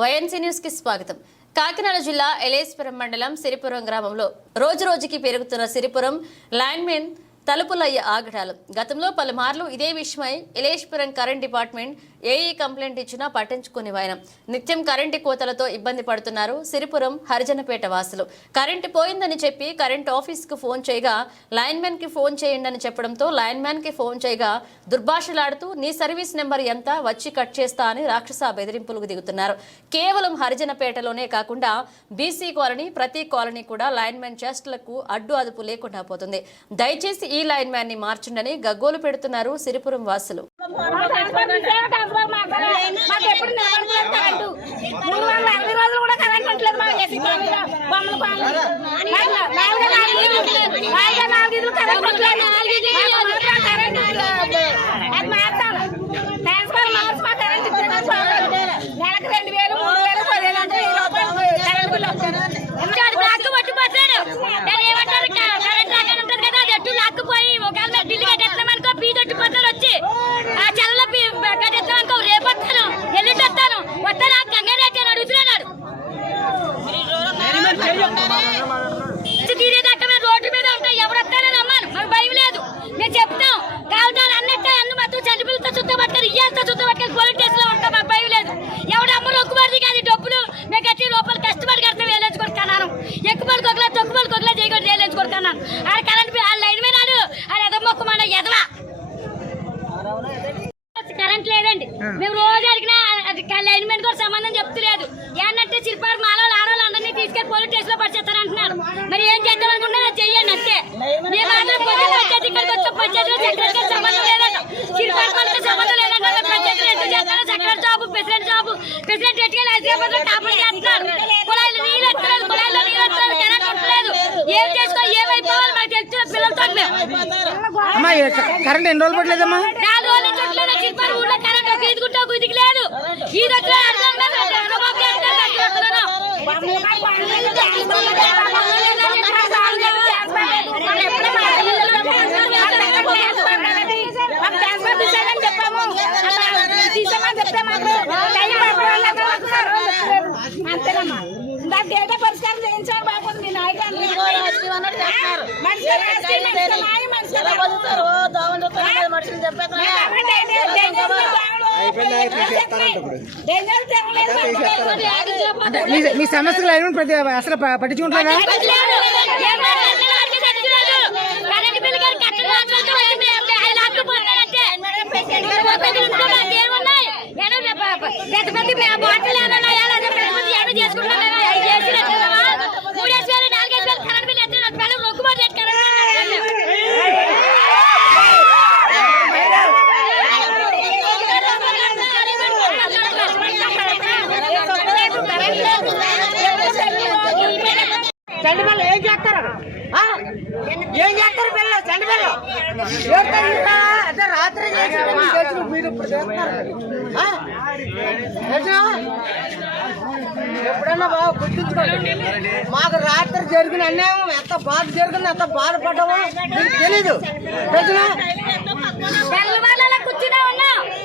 YNC న్యూస్కి స్వాగతం. కాకినాడ జిల్లా ఎలేశ్వరం మండలం సిరిపురం గ్రామంలో రోజు రోజుకి పెరుగుతున్న సిరిపురం లైన్మెన్ తలుపులయ్యే ఆగడాలు. గతంలో పలుమార్లు ఇదే విషయమై Ileshpuram current department AE complaint ఇచ్చినా పట్టించుకుని వాయనం నిత్యం కరెంటు కోతలతో ఇబ్బంది పడుతున్నారు సిరిపురం హరిజనపేట వాసులు. కరెంటు పోయిందని చెప్పి కరెంట్ ఆఫీస్కు ఫోన్ చేయగా లైన్మెన్కి ఫోన్ చేయండి అని చెప్పడంతో లైన్మెన్కి ఫోన్ చేయగా దుర్భాషలాడుతూ నీ సర్వీస్ నెంబర్ ఎంత? వచ్చి కట్ చేస్తా అని రాక్షస బెదిరింపులకు దిగుతున్నారు. కేవలం హరిజనపేటలోనే కాకుండా బీసీ కాలనీ ప్రతి కాలనీ కూడా లైన్మెన్ చేష్టలకు అడ్డు అదుపు లేకుండా పోతుంది. దయచేసి ఈ ఈ లైన్ మ్యాన్ని మార్చుండని గగ్గోలు పెడుతున్నారు సిరిపురం వాసులు. మాకు ఎప్పుడు నిలబడలేదు కరెంటు మూడు వందల అరవై రోజులు కూడా కరెంట్ ఉండలేదు మాకు ఎస్సీ కాలనీలో బొమ్మల కాలనీ నాలుగు నాలుగు నాలుగు నాలుగు నాలుగు కరెంట్ ఉండలేదు మాకు మాత్రం కరెంట్ ఉండలేదు. అది మార్చాలి ట్రాన్స్ఫర్ మార్చి మా కరెంట్ ఇచ్చిన నెలకు రెండు వేలు మూడు వేలు పదివేలు అంటే ఈ రూపాయలు కరెంట్ బిల్లు వస్తుంది. లాక్కు పట్టుకుపోతాడు దాన్ని ఏమంటారు క- కరెంట్ లాగా ఉంటుంది కదా అది అట్టు లాక్కుపోయి ఒకవేళ మేము బిల్లు కట్టేస్తామనుకో పీ తొట్టిపోతాడు వచ్చి ఆ చెల్ల కట్టేస్తామనుకో రేపు వస్తాను ఎల్లుండి వస్తాను వస్తాను ఆ కంగారు అయితే అడుగుతున్నాడు తీరేదాకా మేము రోడ్డు మీద ఉంటాం ఎవరు వస్తారని అమ్మాను మాకు భయం లేదు మేము చెప్తాం కావడాలు అన్నట్టు అన్ని మొత్తం చంద్రపిల్లతో చుట్టూ పట్టుకొని ఇయ్యాలతో చుట్టూ పట్టుకొని పోలీస్ స్టేషన్లో ఉంటాం మాకు భయం లేదు ఎవడు అమ్మ రొక్కుబడి కానీ డబ్బులు మేము కట్టి రూపాయలు కష్టపడి కడతాం వేలేసుకొని కన్నాను ఎక్కుబడి కొగలా తొక్కుబడి కొగలా చేయకూడదు వేలేసుకొని కన్నాను ఆడ కరెంట్ బిల్- ఆడ లైన్ మీద ఆడు ఆడ ఎద మొక్కమన్న ఎదవా కరెంట్ లేదండి. మేము రోజు అడిగినా లైన్ మీద కూడా సంబంధం చెప్తలేదు. ఏంటంటే శిల్పారు మాలో తీసుకెళ్ళి పోలీస్ స్టేషన్లో పడిచేస్తారు అంటున్నారు మరి ఏం చేద్దాం అనుకుంటున్నా చెయ్యండి అంతే. మేము మాత్రం పొద్దున్న వచ్చేది ఇక్కడికి వచ్చే పంచాయతీలో సెక్రటరీకి సంబంధం లేదంట శిల్పారు వాళ్ళకి సంబంధం లేదంట పంచాయతీలో ఎందుకు చేస్తారో? Secretary job president job. President ఎట్టుకెళ్ళి హైదరాబాద్లో టాపర్ చేస్తున్నారు? కుళాయిలు నీళ్ళు ఎత్తలేదు కుళాయిలో నీళ్ళు ఎత్తలేదు కరెంట్ ఉండలేదు ఏం చేసుకో ఏమైపోవాలి? మాకు తెలిసిన పిల్లలతో మేము అమ్మా ఈ క- కరెంట్ ఎన్ని రోజులు పట్టలేదమ్మా? నాలుగు రోజుల చిల్పారు ఊళ్ళో కరెంట్ ఒక ఈదుకుంటా ఒక ఇదికి లేదు ఈ దగ్గర అర్థం లేదు అనుభవం చేస్తే కట్టుకుంటున్నాను. బొమ్మల కాలనీ ట్రాన్స్ఫర్ ఎప్పుడు మా మాకు ట్రాన్స్ఫర్ తీసేయాలని చెప్పాము తీసామని చెప్తే మాకు టైం పడుతుంది అంతేనమ్మా ఇందాక డేటా పరిష్కారం చేయించారు బాగుంది మీ నాయకులు మనిషి రాజకీయ మీ మీ సమస్యలు అయిన ప్రతి అసలు పట్టించుకుంటారా? చేస్తారు? ఏం చేస్తారు పిల్ల చండి పిల్ల ఎవరితో తింటారా? అంటే రాత్రి చేసి మీరు ఇప్పుడు చేస్తున్నారు? ఎప్పుడన్నా బాగా గుర్తుంచుకోండి మాకు రాత్రి జరిగిన అన్యాయం ఎంత బాధ జరిగింది ఎంత బాధపడ్డామో మీకు తెలీదు.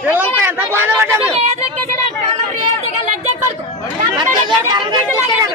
పిల్లలతో ఎంత బాధపడ్డాము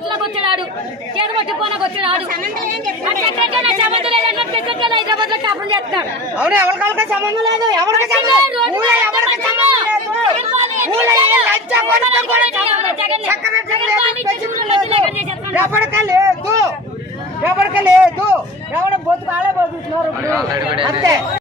కూర్చున్నాకు వచ్చాడు చేతి పట్టి పోనాకు వచ్చాడు సంబంధం లేదంటే హైదరాబాద్లో కాపురం చేస్తున్నాడు అవును సంబంధం లేదు? ఎవరికి సంబంధం? లేదు. ఊళ్ళో ఎవరికి సంబంధం లేదు? ఎవడ బతుకు ఆలే బతుకుతున్నారు అంతే.